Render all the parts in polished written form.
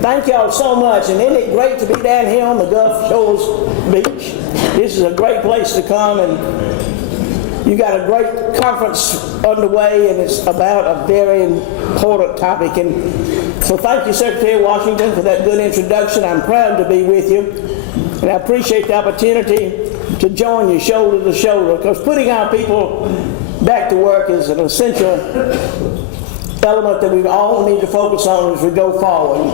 thank y'all so much. And isn't it great to be down here on the Gulf Shores Beach? This is a great place to come, and you got a great conference underway, and it's about a very important topic. And so thank you, Secretary Washington, for that good introduction. I'm proud to be with you, and I appreciate the opportunity to join you shoulder to shoulder, because putting our people back to work is an essential element that we all need to focus on as we go forward.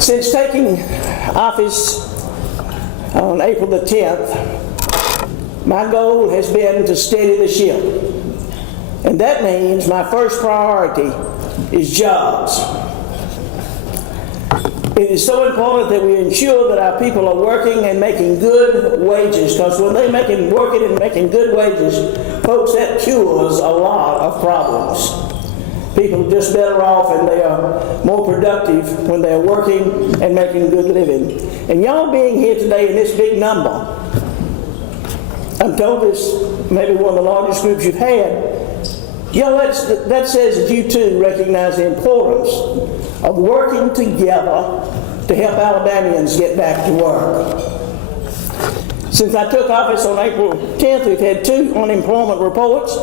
Since taking office on April the 10th, my goal has been to steady the ship. And that means my first priority is jobs. It is so important that we ensure that our people are working and making good wages, because when they're working and making good wages, folks, that cures a lot of problems. People are just better off, and they are more productive when they're working and making good living. And y'all being here today in this big number, I'm told this may be one of the largest groups you've had. That says that you too recognize the importance of working together to help Alabamians get back to work. Since I took office on April 10th, we've had 2 unemployment reports,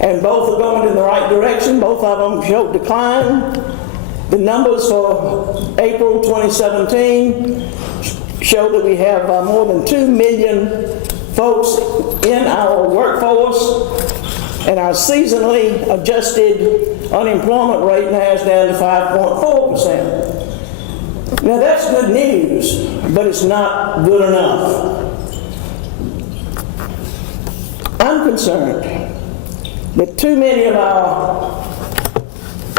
and both are going in the right direction. Both of them show decline. The numbers for April 2017 show that we have more than 2 million folks in our workforce, and our seasonally adjusted unemployment rate now is down to 5.4%. Now that's good news, but it's not good enough. I'm concerned that too many of our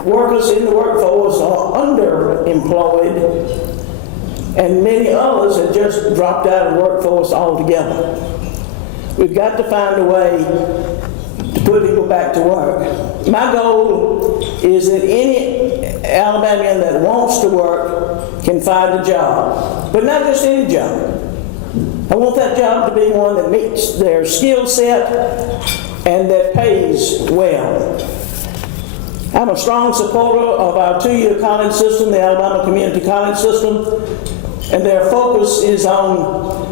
workers in the workforce are underemployed, and many others have just dropped out of the workforce altogether. We've got to find a way to put people back to work. My goal is that any Alabamian that wants to work can find a job, but not just any job. I want that job to be one that meets their skill set and that pays well. I'm a strong supporter of our 2-year college system, the Alabama Community College System, and their focus is on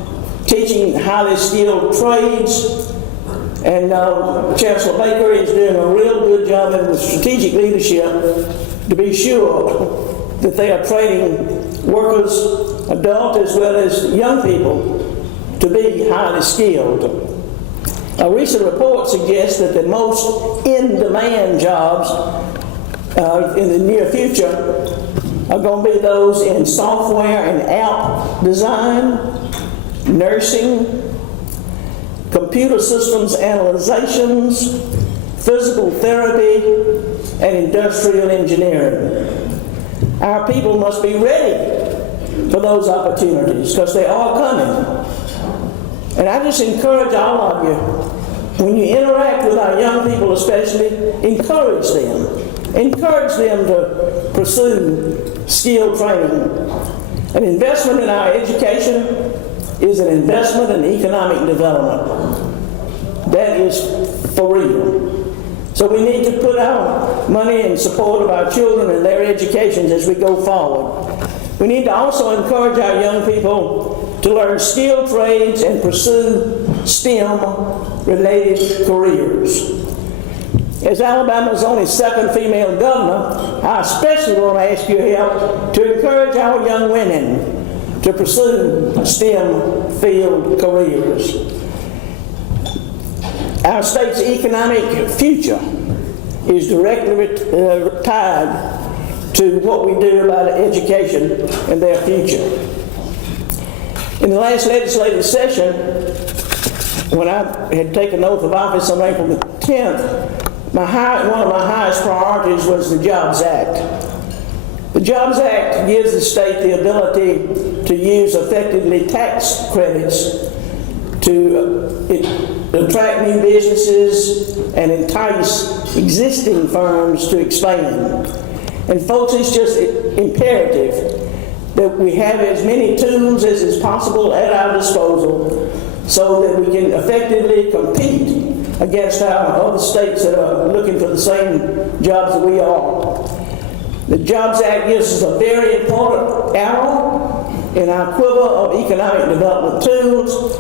teaching highly skilled trades. And Chancellor Baker is doing a real good job with strategic leadership to be sure that they are training workers, adult as well as young people, to be highly skilled. A recent report suggests that the most in-demand jobs in the near future are going to be those in software and app design, nursing, computer systems analyzations, physical therapy, and industrial engineering. Our people must be ready for those opportunities, because they are coming. And I just encourage all of you, when you interact with our young people especially, encourage them. Encourage them to pursue skill training. An investment in our education is an investment in economic development. That is for real. So we need to put our money in support of our children and their educations as we go forward. We need to also encourage our young people to learn skilled trades and pursue STEM-related careers. As Alabama's only 2nd female governor, I especially want to ask your help to encourage our young women to pursue STEM field careers. Our state's economic future is directly tied to what we do about education and their future. In the last legislative session, when I had taken oath of office on April the 10th, one of my highest priorities was the Jobs Act. The Jobs Act gives the state the ability to use effectively tax credits to attract new businesses and entice existing firms to expand. And folks, it's just imperative that we have as many tools as is possible at our disposal so that we can effectively compete against our other states that are looking for the same jobs that we are. The Jobs Act gives us a very important arrow in our quiver of economic development tools,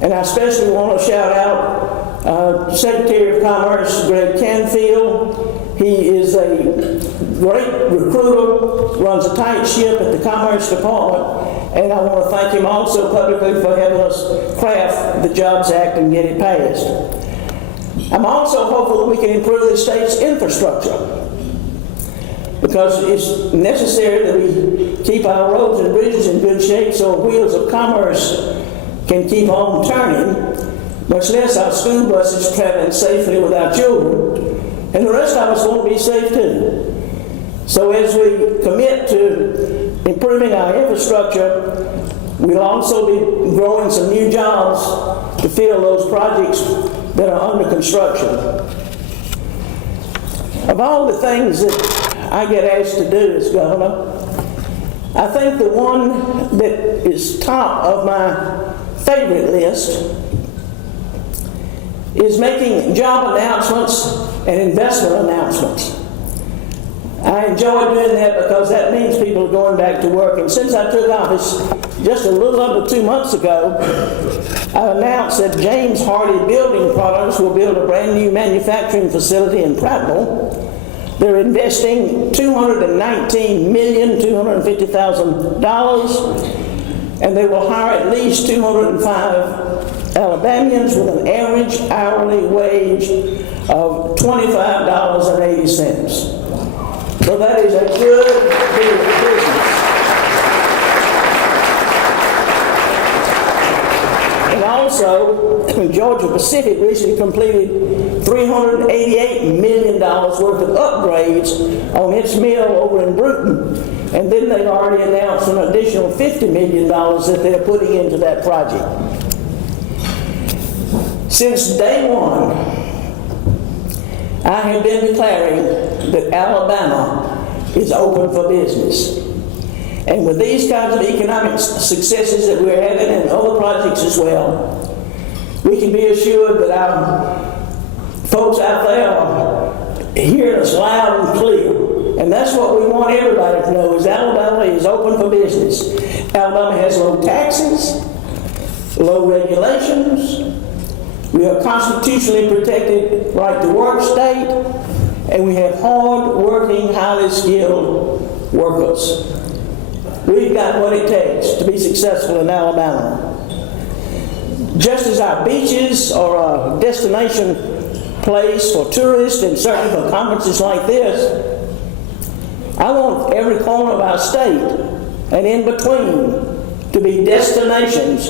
and I especially want to shout out Secretary of Commerce Greg Canfield. He is a great recruiter, runs a tight ship at the Commerce Department, and I want to thank him also publicly for having us craft the Jobs Act and get it passed. I'm also hopeful that we can improve the state's infrastructure, because it's necessary that we keep our roads and bridges in good shape so wheels of commerce can keep on turning, much less our school buses traveling safely with our children, and the rest of us want to be safe too. So as we commit to improving our infrastructure, we'll also be growing some new jobs to fill those projects that are under construction. Of all the things that I get asked to do as governor, I think the one that is top of my favorite list is making job announcements and investment announcements. I enjoy doing that because that means people are going back to work. And since I took office just a little under 2 months ago, I announced that James Hardy Building Products will build a brand new manufacturing facility in Prattville. They're investing $219,250,000, and they will hire at least 205 Alabamians with an average hourly wage of $25.80. So that is a good deal of business. And also, Georgia Pacific recently completed $388 million worth of upgrades on its mill over in Bruton. And then they've already announced an additional $50 million that they're putting into that project. Since day one, I have been declaring that Alabama is open for business. And with these kinds of economic successes that we're having and other projects as well, we can be assured that our folks out there are hearing us loud and clear. And that's what we want everybody to know, is Alabama is open for business. Alabama has low taxes, low regulations. We are constitutionally protected right to work state, and we have hard-working, highly skilled workers. We've got what it takes to be successful in Alabama. Just as our beaches are a destination place for tourists and certainly for conferences like this, I want every corner of our state and in between to be destinations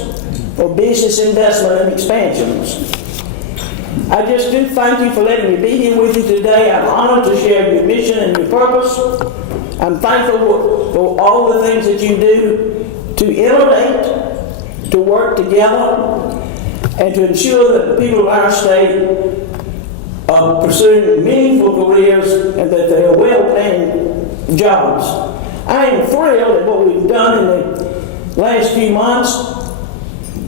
for business investment and expansions. I just do thank you for letting me be here with you today. I'm honored to share your mission and your purpose. I'm thankful for all the things that you do to innovate, to work together, and to ensure that the people of our state are pursuing meaningful careers and that they are well-paying jobs. I am thrilled at what we've done in the last few months,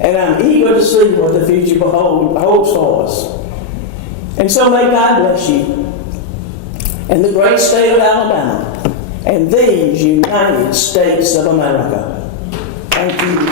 and I'm eager to see what the future holds for us. And so may God bless you and the great state of Alabama and these United States of America. Thank you.